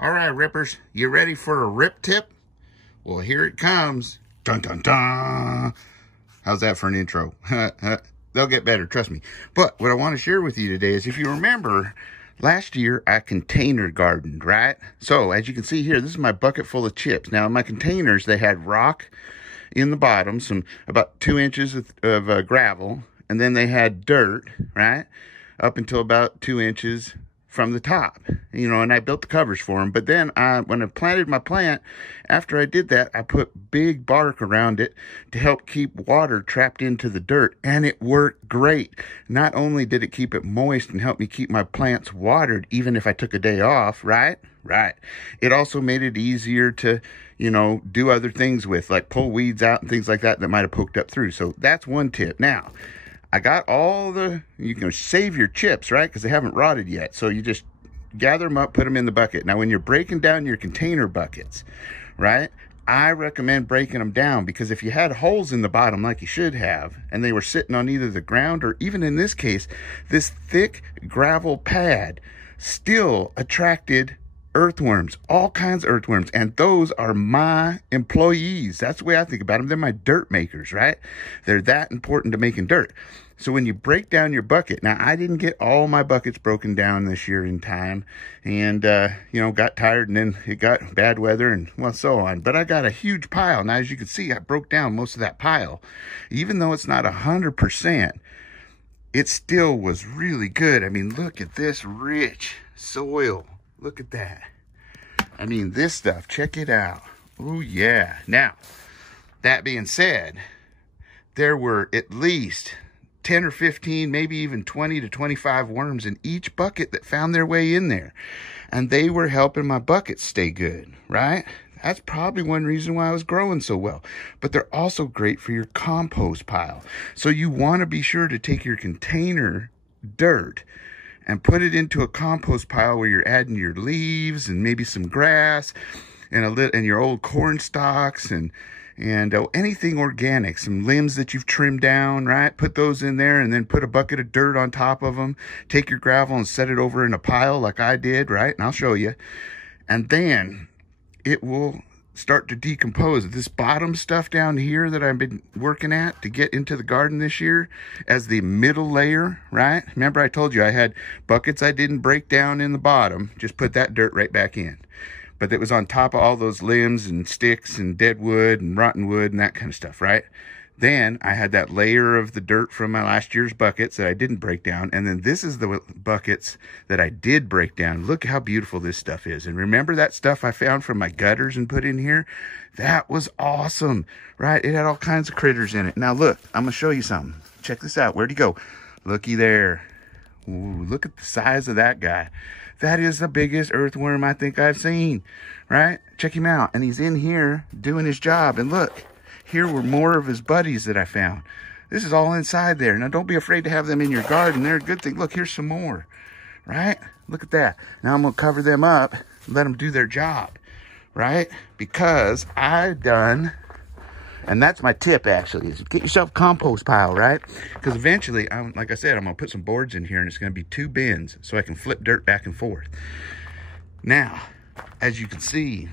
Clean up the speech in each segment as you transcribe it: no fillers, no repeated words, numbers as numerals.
All right, rippers, you ready for a rip tip? Well, here it comes. Dun, dun, dun. How's that for an intro? They'll get better, trust me. But what I want to share with you today is, if you remember, last year I container gardened, right? So as you can see here, this is my bucket full of chips. Now in my containers, they had rock in the bottom, some about 2 inches of gravel, and then they had dirt, right, up until about 2 inches from the top, and I built the covers for them. But then when I planted my plant, after I did that, I put big bark around it to help keep water trapped into the dirt, and it worked great. Not only did it keep it moist and help me keep my plants watered, even if I took a day off, right? It also made it easier to, do other things with, like pull weeds out and things like that might have poked up through. So that's one tip. Now, I got you can save your chips, right? Because they haven't rotted yet. So you just gather them up, put them in the bucket. Now, when you're breaking down your container buckets, right, I recommend breaking them down, because if you had holes in the bottom like you should have, and they were sitting on either the ground or even in this case, this thick gravel pad still attracted earthworms, all kinds of earthworms, and those are my employees. That's the way I think about them. They're my dirt makers, right? They're that important to making dirt. So when you break down your bucket, now I didn't get all my buckets broken down this year in time, and got tired, and then it got bad weather and so on. But I got a huge pile. Now, as you can see, I broke down most of that pile. Even though it's not 100%, it still was really good. I mean, look at this rich soil. Look at that. I mean, this stuff, check it out. Oh, yeah. Now, that being said, there were at least 10 or 15, maybe even 20 to 25 worms in each bucket that found their way in there. And they were helping my bucket stay good, right? That's probably one reason why I was growing so well. But they're also great for your compost pile. So you want to be sure to take your container dirt and put it into a compost pile where you're adding your leaves and maybe some grass and your old corn stalks and anything organic, some limbs that you've trimmed down, right? Put those in there, and then put a bucket of dirt on top of them. Take your gravel and set it over in a pile like I did, right? And I'll show you. And then it will start to decompose. This bottom stuff down here that I've been working at to get into the garden this year as the middle layer, right? Remember I told you I had buckets I didn't break down in the bottom, just put that dirt right back in. But it was on top of all those limbs and sticks and dead wood and rotten wood and that kind of stuff, right? Then I had that layer of the dirt from my last year's buckets that I didn't break down. And then this is the buckets that I did break down. Look how beautiful this stuff is. And remember that stuff I found from my gutters and put in here? That was awesome, right? It had all kinds of critters in it. Now look, I'm going to show you something. Check this out. Where'd he go? Looky there. Ooh, look at the size of that guy. That is the biggest earthworm I think I've seen, right? Check him out. And he's in here doing his job. And look. Here were more of his buddies that I found. This is all inside there. Now, don't be afraid to have them in your garden. They're a good thing. Look, here's some more, right? Look at that. Now, I'm going to cover them up and let them do their job, right? Because I've done, and that's my tip, actually, is get yourself a compost pile, right? Because eventually, like I said, I'm going to put some boards in here, and it's going to be 2 bins so I can flip dirt back and forth. Now, as you can see,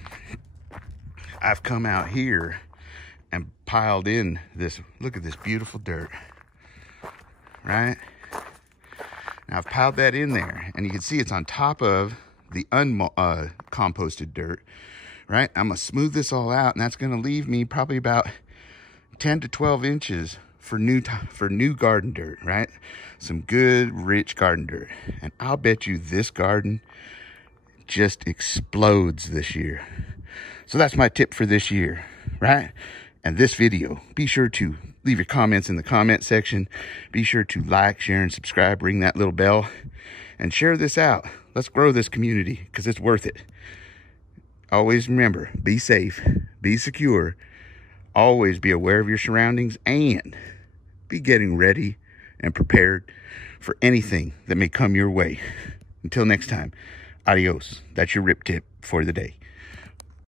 I've come out here and piled in this, look at this beautiful dirt, right? Now I've piled that in there, and you can see it's on top of the uncomposted dirt, right? I'm gonna smooth this all out, and that's gonna leave me probably about 10 to 12 inches for new garden dirt, right? Some good, rich garden dirt. And I'll bet you this garden just explodes this year. So that's my tip for this year, right? And this video, be sure to leave your comments in the comment section. Be sure to like, share, and subscribe. Ring that little bell and share this out. Let's grow this community because it's worth it. Always remember, be safe, be secure. Always be aware of your surroundings and be getting ready and prepared for anything that may come your way. Until next time, adios. That's your rip tip for the day.